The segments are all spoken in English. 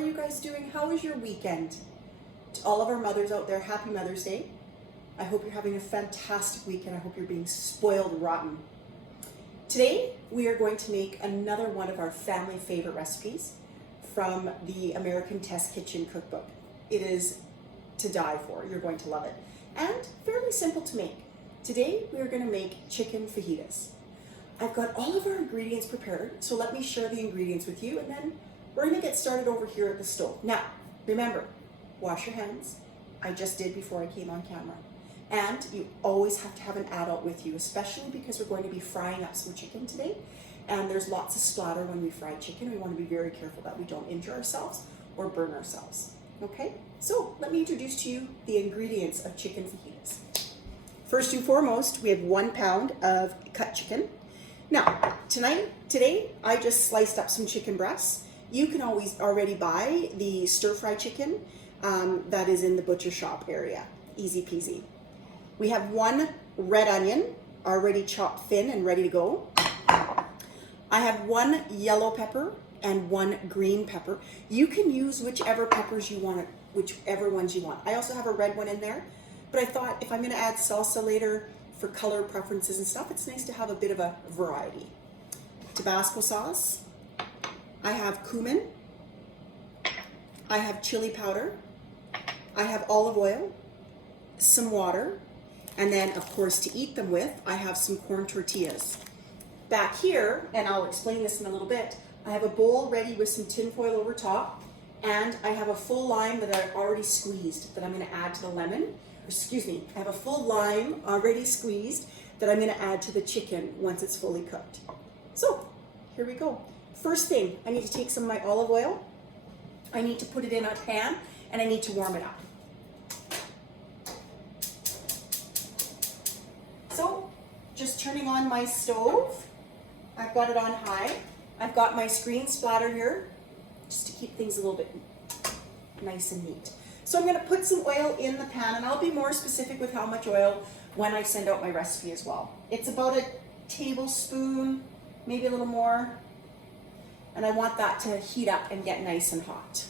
are you guys doing? How was your weekend? To all of our mothers out there, happy Mother's Day. I hope you're having a fantastic weekend. I hope you're being spoiled rotten. Today, we are going to make another one of our family favorite recipes from the American Test Kitchen cookbook. It is to die for. You're going to love it. And fairly simple to make. Today, we are going to make chicken fajitas. I've got all of our ingredients prepared, so let me share the ingredients with you, and then we're going to get started over here at the stove. Now, remember, wash your hands. I just did before I came on camera. And you always have to have an adult with you, especially because we're going to be frying up some chicken today. And there's lots of splatter when we fry chicken. We want to be very careful that we don't injure ourselves or burn ourselves. Okay, so let me introduce to you the ingredients of chicken fajitas. First and foremost, we have 1 pound of cut chicken. Now, today, I just sliced up some chicken breasts. You can always already buy the stir-fry chicken that is in the butcher shop area. Easy peasy. We have 1 red onion, already chopped thin and ready to go. I have 1 yellow pepper and 1 green pepper. You can use whichever peppers you want, whichever ones you want. I also have a red one in there, but I thought if I'm gonna add salsa later for color preferences and stuff, it's nice to have a bit of a variety. Tabasco sauce. I have cumin. I have chili powder. I have olive oil, some water, and then of course to eat them with, I have some corn tortillas. Back here, and I'll explain this in a little bit, I have a bowl ready with some tin foil over top, and I have a full lime that I've already squeezed that I'm gonna add to the lemon. Excuse me, I have a full lime already squeezed that I'm gonna add to the chicken once it's fully cooked. So, here we go. First thing, I need to take some of my olive oil. I need to put it in a pan, and I need to warm it up. So, just turning on my stove. I've got it on high. I've got my screen splatter here, just to keep things a little bit nice and neat. So I'm gonna put some oil in the pan, and I'll be more specific with how much oil when I send out my recipe as well. It's about a tablespoon, maybe a little more. And I want that to heat up and get nice and hot.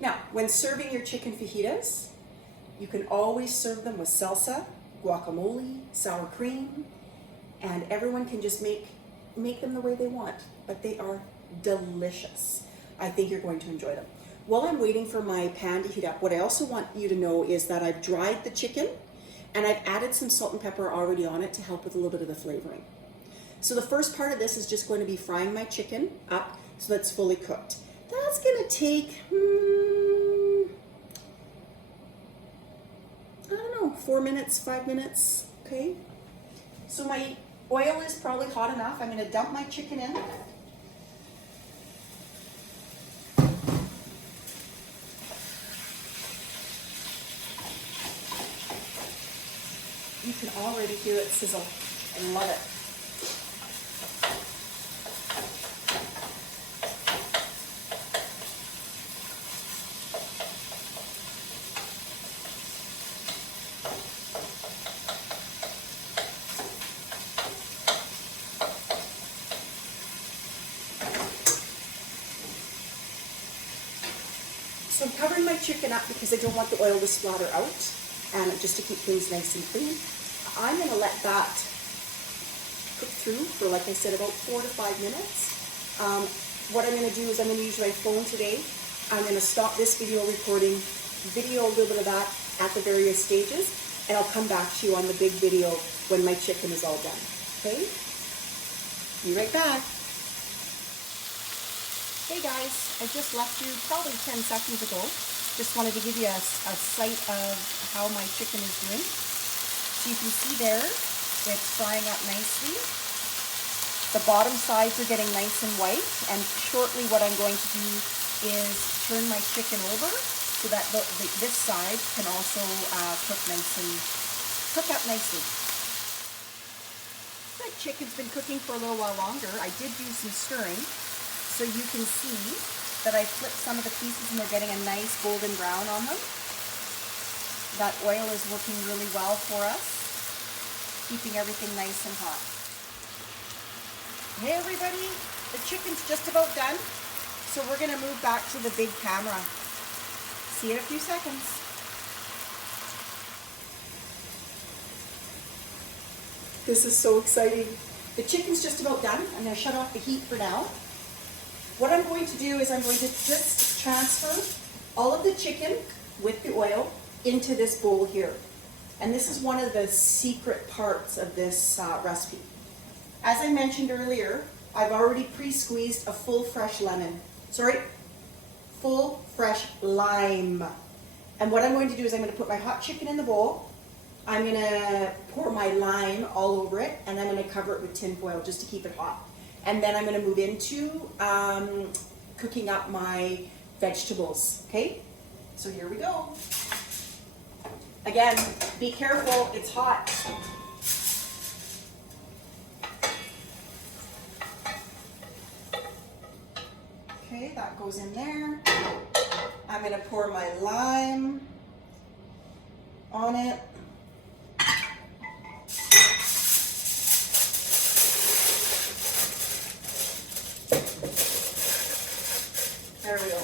Now, when serving your chicken fajitas, you can always serve them with salsa, guacamole, sour cream, and everyone can just make them the way they want, but they are delicious. I think you're going to enjoy them. While I'm waiting for my pan to heat up, what I also want you to know is that I've dried the chicken and I've added some salt and pepper already on it to help with a little bit of the flavoring. So the first part of this is just going to be frying my chicken up so that's fully cooked. That's gonna take, I don't know, 4 minutes, 5 minutes, okay? So my oil is probably hot enough. I'm gonna dump my chicken in. You can already hear it sizzle. I love it. So I'm covering my chicken up because I don't want the oil to splatter out, and just to keep things nice and clean. I'm going to let that cook through for, like I said, about 4 to 5 minutes. What I'm going to do is I'm going to use my phone today. I'm going to stop this video recording, video a little bit of that at the various stages, and I'll come back to you on the big video when my chicken is all done. Okay? Be right back. Hey guys, I just left you probably 10 seconds ago. Just wanted to give you a sight of how my chicken is doing. So you can see there, it's frying up nicely. The bottom sides are getting nice and white, and shortly what I'm going to do is turn my chicken over so that this side can also cook up nicely. That chicken's been cooking for a little while longer. I did do some stirring, so you can see that I flipped some of the pieces and they're getting a nice golden brown on them. That oil is working really well for us. keeping everything nice and hot. Hey everybody, the chicken's just about done, so we're gonna move back to the big camera. See you in a few seconds. This is so exciting. The chicken's just about done. I'm gonna shut off the heat for now. What I'm going to do is I'm going to just transfer all of the chicken with the oil into this bowl here. And this is one of the secret parts of this recipe. As I mentioned earlier, I've already pre-squeezed a full fresh lemon. Full fresh lime. And what I'm going to do is I'm going to put my hot chicken in the bowl. I'm going to pour my lime all over it, and I'm going to cover it with tin foil just to keep it hot. And then I'm going to move into cooking up my vegetables, okay? So here we go. Again, be careful, it's hot. Okay, that goes in there. I'm going to pour my lime on it. There we go.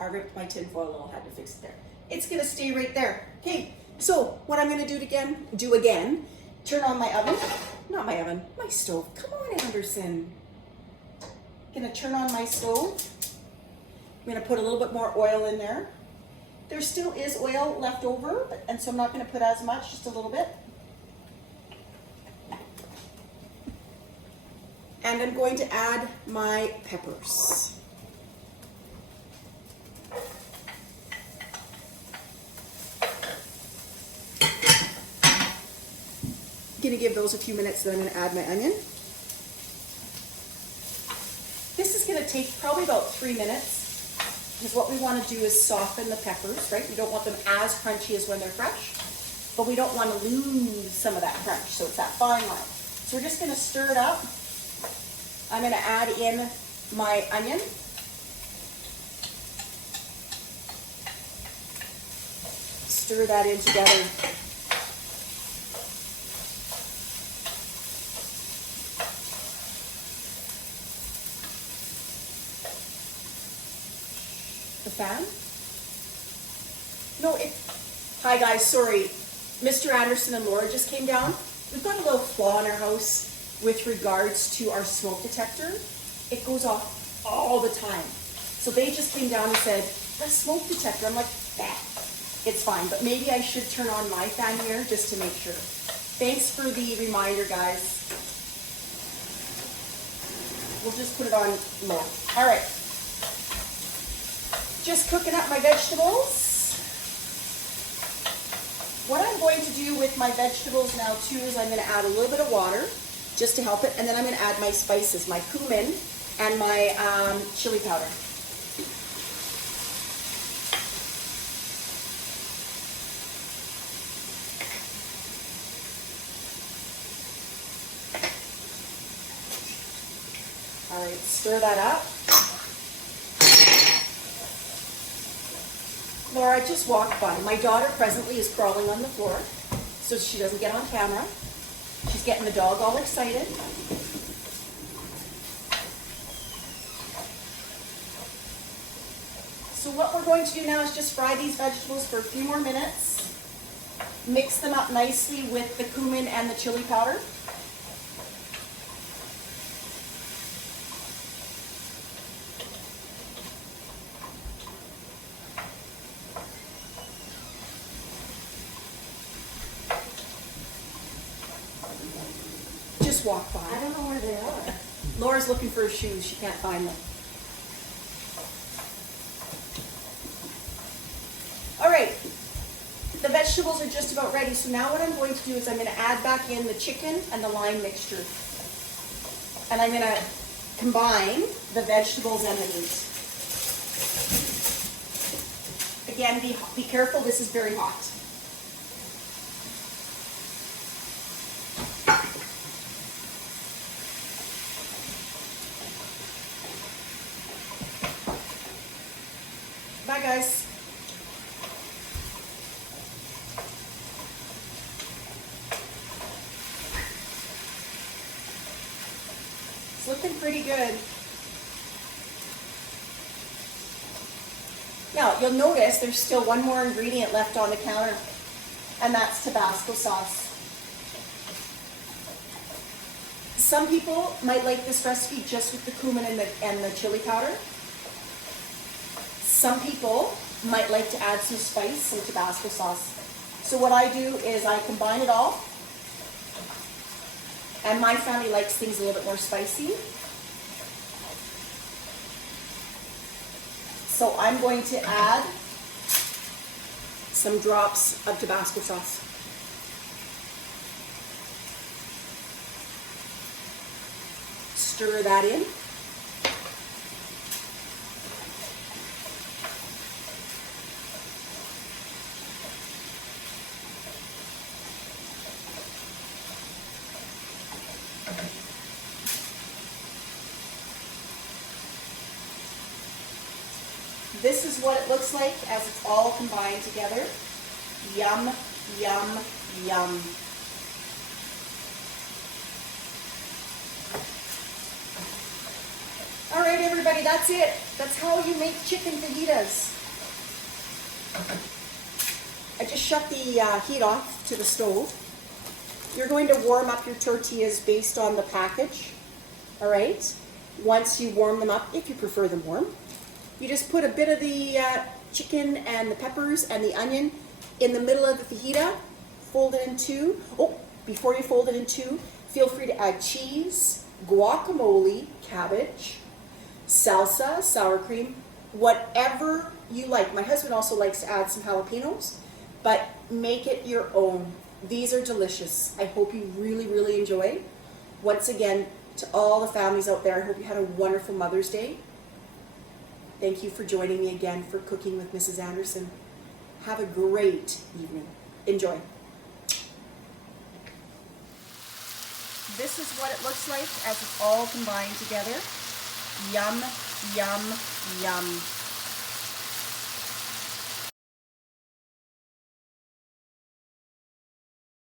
I ripped my tin foil a little, had to fix it there. It's gonna stay right there. Okay, so what I'm gonna do again, turn on my oven. Not my oven, my stove. Come on, Anderson. Gonna turn on my stove. I'm gonna put a little bit more oil in there. There still is oil left over, and so I'm not gonna put as much, just a little bit. And I'm going to add my peppers. I'm gonna give those a few minutes, then I'm gonna add my onion. This is gonna take probably about 3 minutes, because what we wanna do is soften the peppers, right? We don't want them as crunchy as when they're fresh, but we don't wanna lose some of that crunch, so it's that fine line. So we're just gonna stir it up. I'm going to add in my onion. Stir that in together. The fan? No, hi guys, sorry. Mr. Anderson and Laura just came down. We've got a little flaw in our house with regards to our smoke detector. It goes off all the time. So they just came down and said, the smoke detector. I'm like, it's fine, but maybe I should turn on my fan here just to make sure. Thanks for the reminder, guys. We'll just put it on low. All right. Just cooking up my vegetables. What I'm going to do with my vegetables now too is I'm gonna add a little bit of water just to help it, and then I'm going to add my spices, my cumin and my chili powder. All right, stir that up. Laura, I just walked by. My daughter presently is crawling on the floor, so she doesn't get on camera. She's getting the dog all excited. So what we're going to do now is just fry these vegetables for a few more minutes. Mix them up nicely with the cumin and the chili powder. Just walk by. I don't know where they are. Laura's looking for her shoes. She can't find them. All right. The vegetables are just about ready. So now what I'm going to do is I'm going to add back in the chicken and the lime mixture. And I'm going to combine the vegetables and the meat. Again, be careful. This is very hot. Bye, guys. looking pretty good. Now, you'll notice there's still one more ingredient left on the counter, and that's Tabasco sauce. Some people might like this recipe just with the cumin and the chili powder. Some people might like to add some spice, some Tabasco sauce. So what I do is I combine it all, and my family likes things a little bit more spicy. So I'm going to add some drops of Tabasco sauce. Stir that in. This is what it looks like as it's all combined together. Yum, yum, yum. All right, everybody, that's it. That's how you make chicken fajitas. I just shut the heat off to the stove. You're going to warm up your tortillas based on the package, all right? Once you warm them up, if you prefer them warm, you just put a bit of the chicken and the peppers and the onion in the middle of the fajita, fold it in two. Oh, before you fold it in two, feel free to add cheese, guacamole, cabbage, salsa, sour cream, whatever you like. My husband also likes to add some jalapenos, but make it your own. These are delicious. I hope you really, really enjoy. Once again, to all the families out there, I hope you had a wonderful Mother's Day. Thank you for joining me again for Cooking with Mrs. Anderson. Have a great evening. Enjoy. This is what it looks like as it's all combined together. Yum, yum, yum.